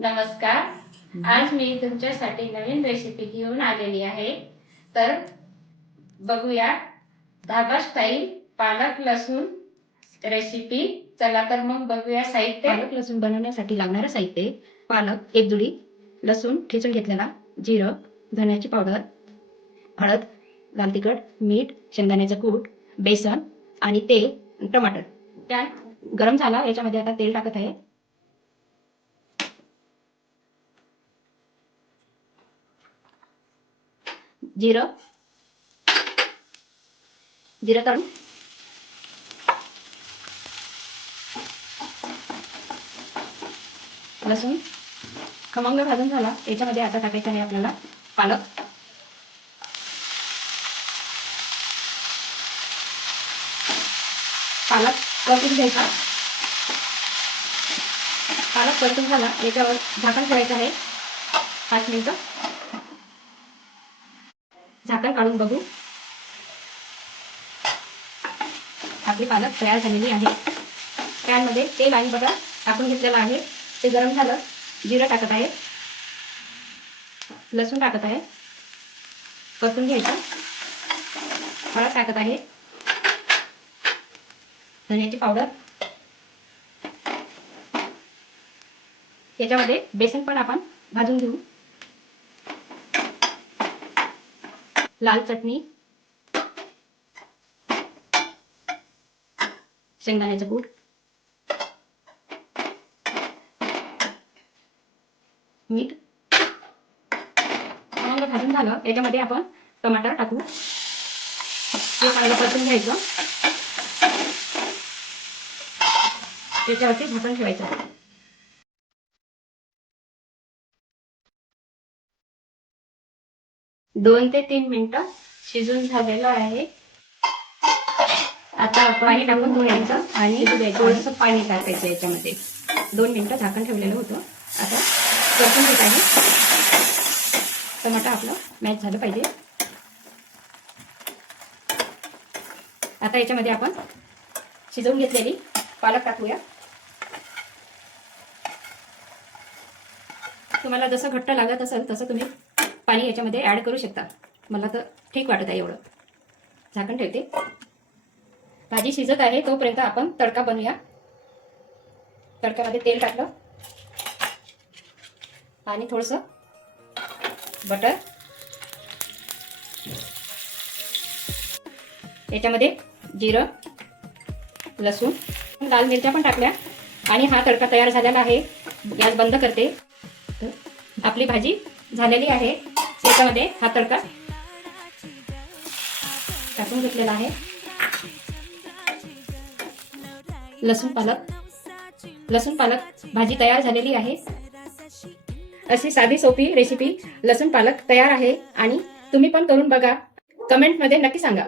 नमस्कार। आज मी तुमच्यासाठी नवीन रेसिपी घेऊन आलेली आहे। तर बघूया धाबा स्टाईल पालक लसूण रेसिपी। चला तर मग बघूया साहित्य। पालक लसूण बनवण्यासाठी लागणारे साहित्य: पालक एक जुडी, लसूण ठेचून घेतलेला, जिरं, धण्याची पावडर, हळद, लाल तिखट, मीठ, शेंगदाण्याचं कूट, बेसन आणि तेल, टमाटर। त्या गरम झाला, याच्यामध्ये आता तेल टाकत आहे। जिरं तळून लसूण खमंग भाजून झाला, याच्यामध्ये आता टाकायचं आहे आपल्याला पालक। पालक परतून घ्यायचा। पालक परतून झाला, याच्यावर झाकण ठेवायचं आहे 5 मिनिटं। झाकण काढून बघू, आपली पालक तयार झालेली आहे। पॅनमध्ये तेल आणि बटर टाकून घेतलेलं आहे, ते गरम झालं। जिरं टाकत आहे, लसूण टाकत आहे, परतून घ्यायचं। हळद टाकत आहे, धण्याची पावडर, याच्यामध्ये बेसन पण आपण भाजून घेऊ। लाल चटणी, शेंगदाण्याचं कूट, मीठ। मग भाजून झालं, याच्यामध्ये आपण टमाटर टाकू। ते चांगलं परतून घ्यायचं, त्याच्यावरती झाकण ठेवायचं। 2 ते 3 मिनिटं शिजून झालेलं आहे। आता आपण पाणी टाकून धुवायचं आणि थोडंसं पाणी टाकायचं याच्यामध्ये। 2 मिनिटं झाकण ठेवलेलं होतं, आता परतून घेत आहे। टमाटर आपलं मॅच झालं पाहिजे। आता याच्यामध्ये आपण शिजवून घेतलेली पालक टाकूया। तुम्हाला जसं घट्ट लागत असेल तसं तुम्ही पाणी याच्यामध्ये ऍड करू शकता। मला तर ठीक वाटत आहे एवढं। झाकण ठेवते। भाजी शिजत आहे, तोपर्यंत आपण तडका बनवूया। तडक्यामध्ये तेल टाकलं आणि थोडंसं बटर, याच्यामध्ये जिरं, लसूण, लाल मिरच्या पण टाकल्या आणि हा तडका तयार झालेला आहे। गॅस बंद करते। आपली भाजी झालेली आहे, याच्यामध्ये हा तडका टाकून घेतलेला आहे। लसूण पालक भाजी तयार झालेली आहे। अशी साधी सोपी रेसिपी लसूण पालक तयार आहे आणि तुम्ही पण करून बघा। कमेंटमध्ये नक्की सांगा।